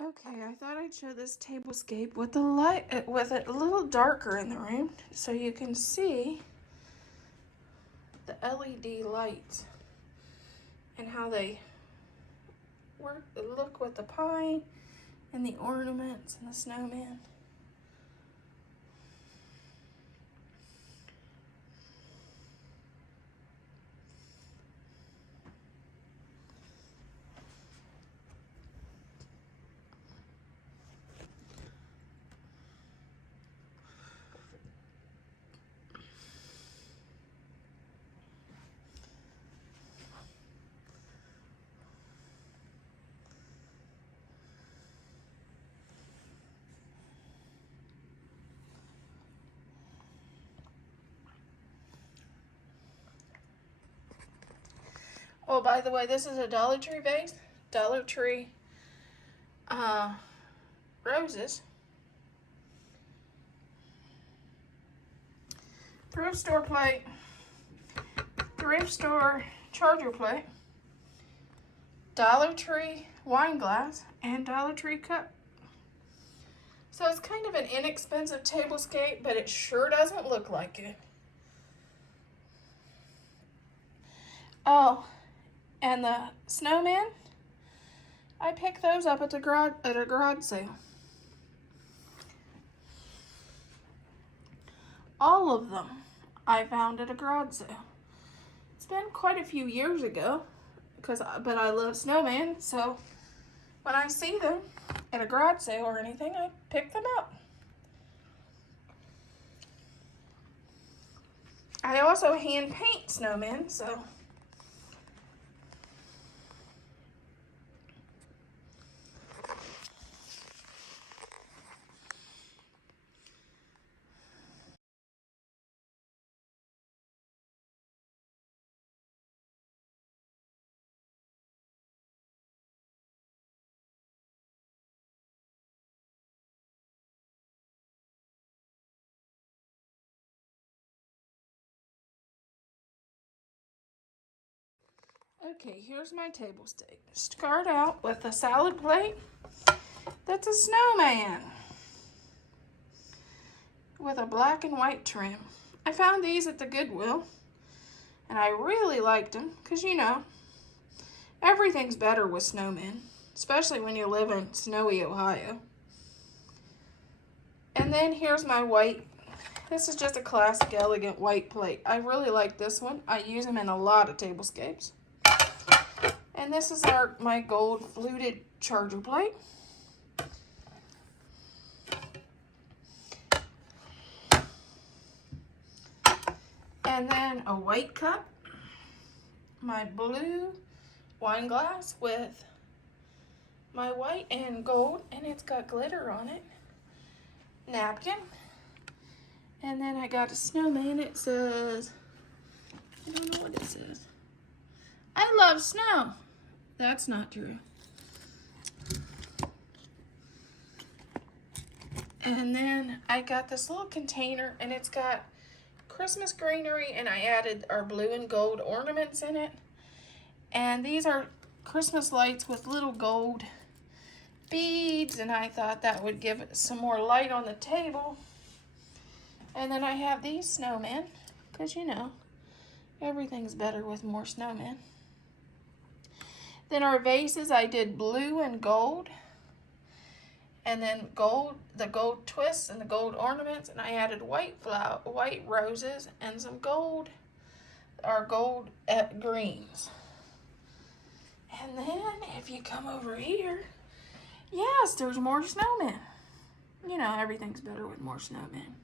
Okay, I thought I'd show this tablescape with the light, with it a little darker in the room, so you can see the LED lights and how they look with the pine and the ornaments and the snowman. Oh, by the way, this is a Dollar Tree vase. Dollar Tree roses. Thrift store plate. Thrift store charger plate. Dollar Tree wine glass and Dollar Tree cup. So it's kind of an inexpensive tablescape, but it sure doesn't look like it. Oh, and the snowman, I picked those up at a garage sale. All of them I found at a garage sale. It's been quite a few years ago, but I love snowman, so when I see them at a garage sale or anything, I pick them up. I also hand paint snowmen, so okay, here's my table stake. Start out with a salad plate that's a snowman with a black and white trim. I found these at the Goodwill, and I really liked them because, you know, everything's better with snowmen, especially when you live in snowy Ohio. And then here's my white. This is just a classic, elegant white plate. I really like this one. I use them in a lot of tablescapes. And this is my gold fluted charger plate. And then a white cup. My blue wine glass with my white and gold, and it's got glitter on it. Napkin. And then I got a snowman. It says, I don't know what it says. I love snow. That's not true. And then I got this little container, and it's got Christmas greenery, and I added our blue and gold ornaments in it. And these are Christmas lights with little gold beads, and I thought that would give it some more light on the table. And then I have these snowmen, because, you know, everything's better with more snowmen. Then our vases, I did blue and gold, and then the gold twists and the gold ornaments, and I added white roses and some gold greens. And then if you come over here, yes, there's more snowmen. You know, everything's better with more snowmen.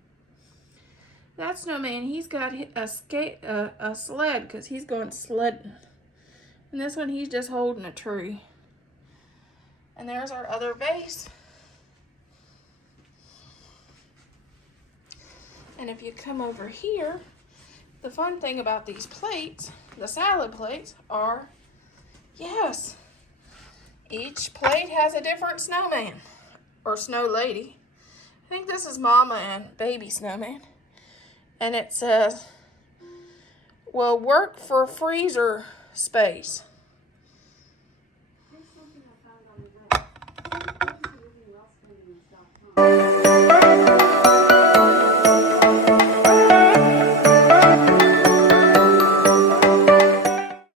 That snowman, he's got a sled because he's going sledding. And this one, he's just holding a tree. And there's our other vase. And if you come over here, the fun thing about these plates, the salad plates, are, yes, each plate has a different snowman or snow lady. I think this is Mama and Baby Snowman. And it says, will work for freezer space.